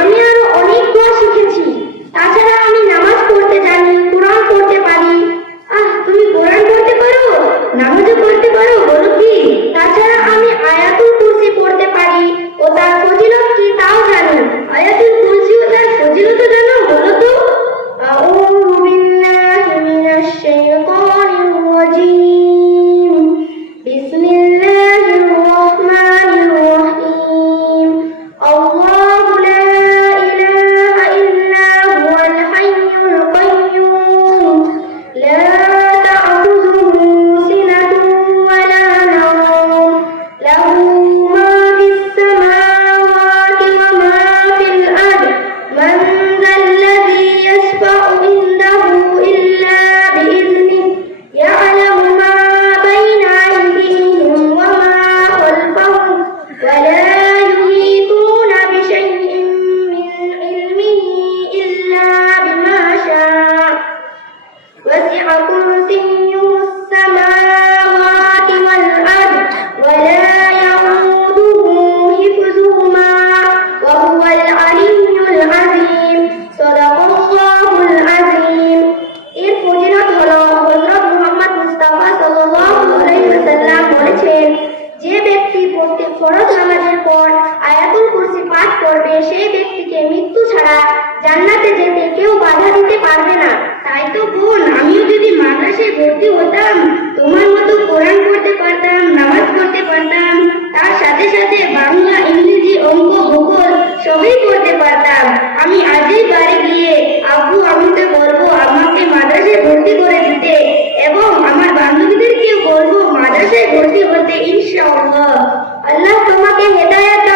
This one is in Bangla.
আমি জান্নাতে যেতে কেউ বাধা দিতে পারবে না। তাই তো বোন, আমিও যদি মাদ্রাসায় ভর্তি হতাম, তোমার মতো কোরআন পড়তে পারতাম, নামাজ পড়তে পারতাম, তার সাথে সাথে বাংলা, ইংরেজি, অঙ্ক, ভূগোল সবই পড়তে পারতাম। আমি আজই বাড়ি গিয়ে আব্বু আমাকে বলব, আমাকে মাদ্রাসায় ভর্তি করে দিতে। এবং আমার বান্ধবীদেরকেও বলব, মাদ্রাসায় ভর্তি হতে ইনশাআল্লাহ। আল্লাহ তোমাকে হেদায়াত